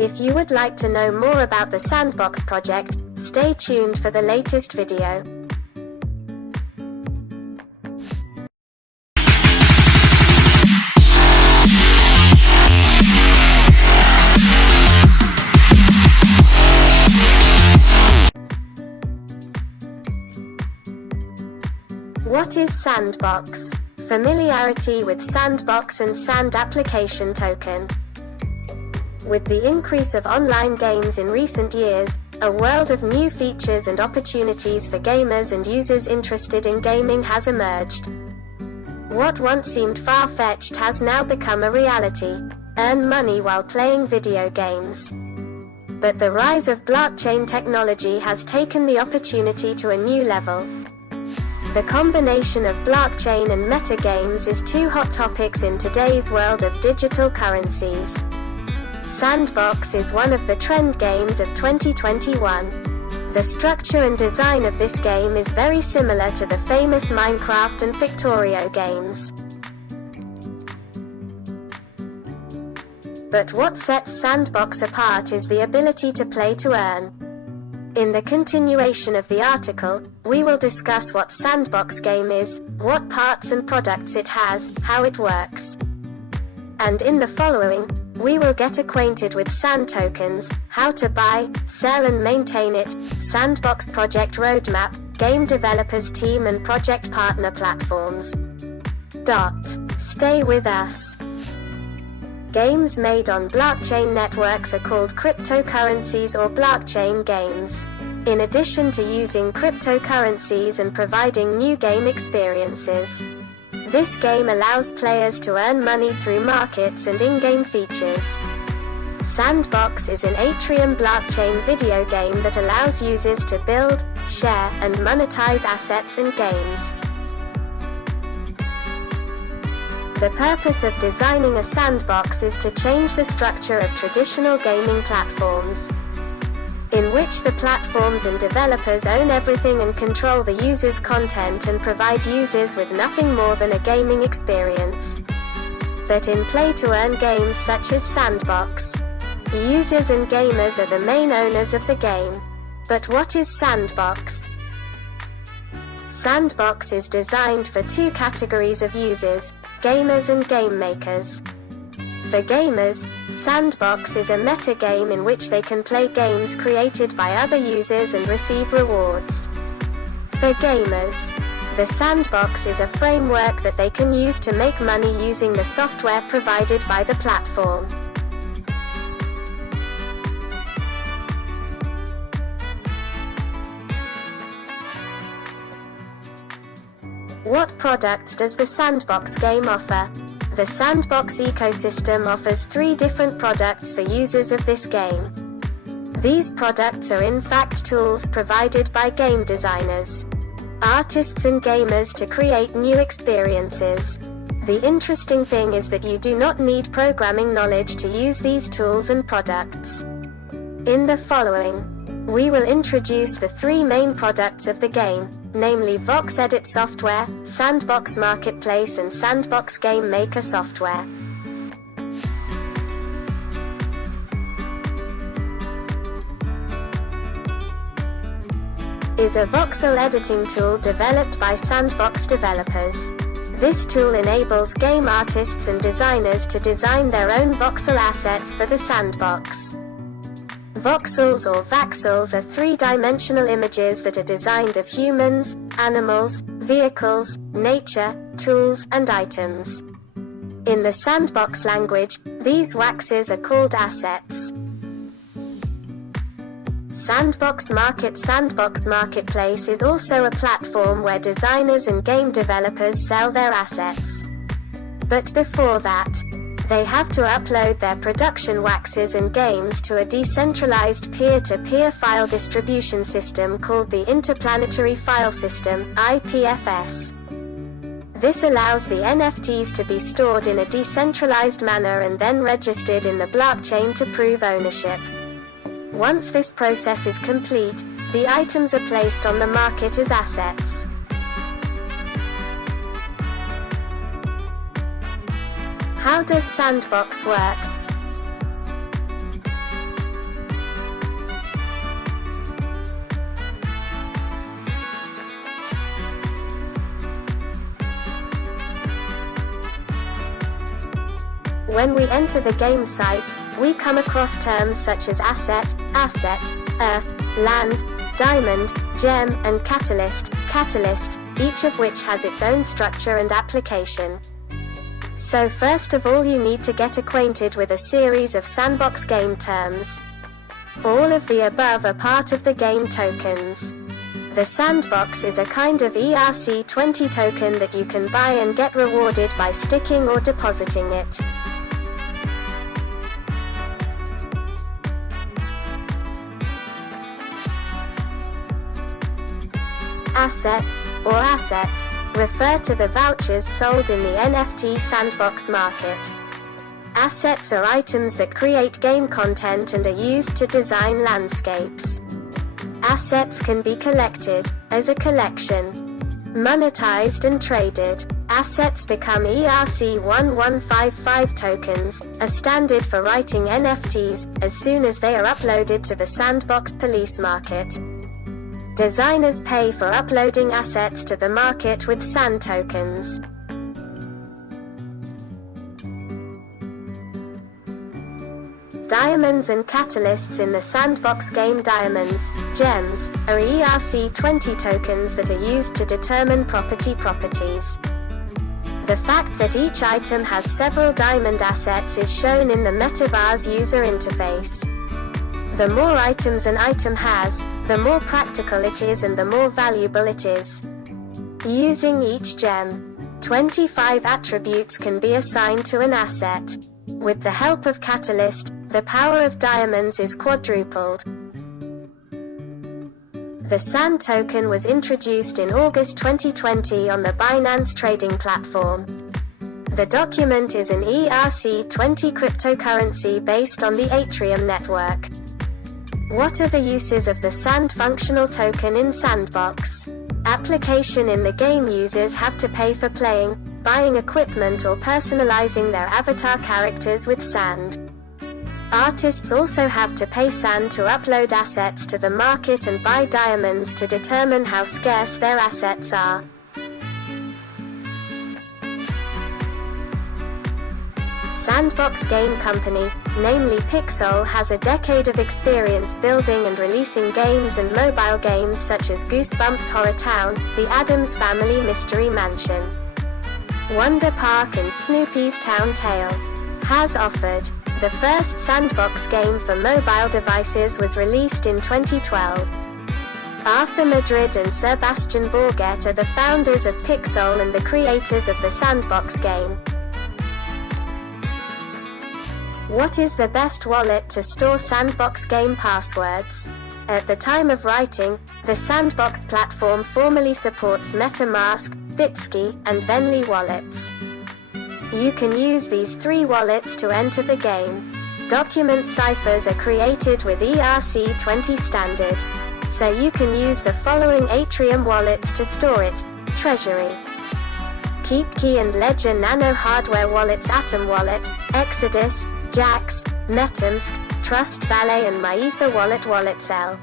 If you would like to know more about the Sandbox project, stay tuned for the latest video. What is Sandbox? Familiarity with Sandbox and Sand Application Token. With the increase of online games in recent years, a world of new features and opportunities for gamers and users interested in gaming has emerged. What once seemed far-fetched has now become a reality: earn money while playing video games. But the rise of blockchain technology has taken the opportunity to a new level. The combination of blockchain and metagames is two hot topics in today's world of digital currencies. Sandbox is one of the trend games of 2021. The structure and design of this game is very similar to the famous Minecraft and Factorio games. But what sets Sandbox apart is the ability to play to earn. In the continuation of the article, we will discuss what Sandbox game is, what parts and products it has, how it works. And in the following, we will get acquainted with Sand tokens, how to buy, sell and maintain it, Sandbox project roadmap, game developers team and project partner platforms. Stay with us. Games made on blockchain networks are called cryptocurrencies or blockchain games. In addition to using cryptocurrencies and providing new game experiences, this game allows players to earn money through markets and in-game features. Sandbox is an Atrium blockchain video game that allows users to build, share, and monetize assets and games. The purpose of designing a sandbox is to change the structure of traditional gaming platforms, in which the platforms and developers own everything and control the user's content and provide users with nothing more than a gaming experience. But in play-to-earn games such as Sandbox, users and gamers are the main owners of the game. But what is Sandbox? Sandbox is designed for two categories of users: gamers and game makers. For gamers, Sandbox is a metagame in which they can play games created by other users and receive rewards. For gamers, the Sandbox is a framework that they can use to make money using the software provided by the platform. What products does the Sandbox game offer? The Sandbox ecosystem offers 3 different products for users of this game. These products are in fact tools provided by game designers, artists and gamers to create new experiences. The interesting thing is that you do not need programming knowledge to use these tools and products. In the following, we will introduce the 3 main products of the game, namely Vox Edit software, Sandbox Marketplace and Sandbox Game Maker software. Is a voxel editing tool developed by Sandbox developers. This tool enables game artists and designers to design their own voxel assets for the Sandbox. Voxels or vaxels are 3-dimensional images that are designed of humans, animals, vehicles, nature, tools, and items. In the Sandbox language, these waxes are called assets. Sandbox Marketplace is also a platform where designers and game developers sell their assets. But before that, they have to upload their production waxes and games to a decentralized peer-to-peer file distribution system called the Interplanetary File System, IPFS. This allows the NFTs to be stored in a decentralized manner and then registered in the blockchain to prove ownership. Once this process is complete, the items are placed on the market as assets. How does Sandbox work? When we enter the game site, we come across terms such as asset, earth, land, diamond, gem, and catalyst, each of which has its own structure and application. So first of all you need to get acquainted with a series of sandbox game terms. All of the above are part of the game tokens. The sandbox is a kind of ERC20 token that you can buy and get rewarded by sticking or depositing it. Assets refer to the vouchers sold in the NFT sandbox market. Assets are items that create game content and are used to design landscapes. Assets can be collected, as a collection, monetized and traded. Assets become ERC1155 tokens, a standard for writing NFTs, as soon as they are uploaded to the sandbox police market. Designers pay for uploading assets to the market with sand tokens. Diamonds and catalysts in the sandbox game. Diamonds, gems, are ERC20 tokens that are used to determine properties. The fact that each item has several diamond assets is shown in the Metaverse user interface. The more items an item has, the more practical it is and the more valuable it is. Using each gem, 25 attributes can be assigned to an asset. With the help of Catalyst, the power of diamonds is quadrupled. The SAND token was introduced in August 2020 on the Binance trading platform. The document is an ERC20 cryptocurrency based on the Atrium network. What are the uses of the SAND functional token in Sandbox? Application in the game. Users have to pay for playing, buying equipment or personalizing their avatar characters with SAND. Artists also have to pay SAND to upload assets to the market and buy diamonds to determine how scarce their assets are. Sandbox Game Company, namely Pixel, has a decade of experience building and releasing games and mobile games such as Goosebumps Horror Town, The Addams Family Mystery Mansion, Wonder Park and Snoopy's Town Tale. Has offered. The first Sandbox game for mobile devices was released in 2012. Arthur Madrid and Sebastian Bourget are the founders of Pixel and the creators of the Sandbox game. What is the best wallet to store Sandbox game passwords? At the time of writing, the Sandbox platform formally supports MetaMask, Bitski, and Venly wallets. You can use these three wallets to enter the game. Document ciphers are created with ERC20 standard, so you can use the following Atrium wallets to store it: Treasury, KeepKey and Ledger Nano hardware wallets, Atom Wallet, Exodus, Jax, Metamsk, Trust Valley and MyEther Wallet, WalletCell.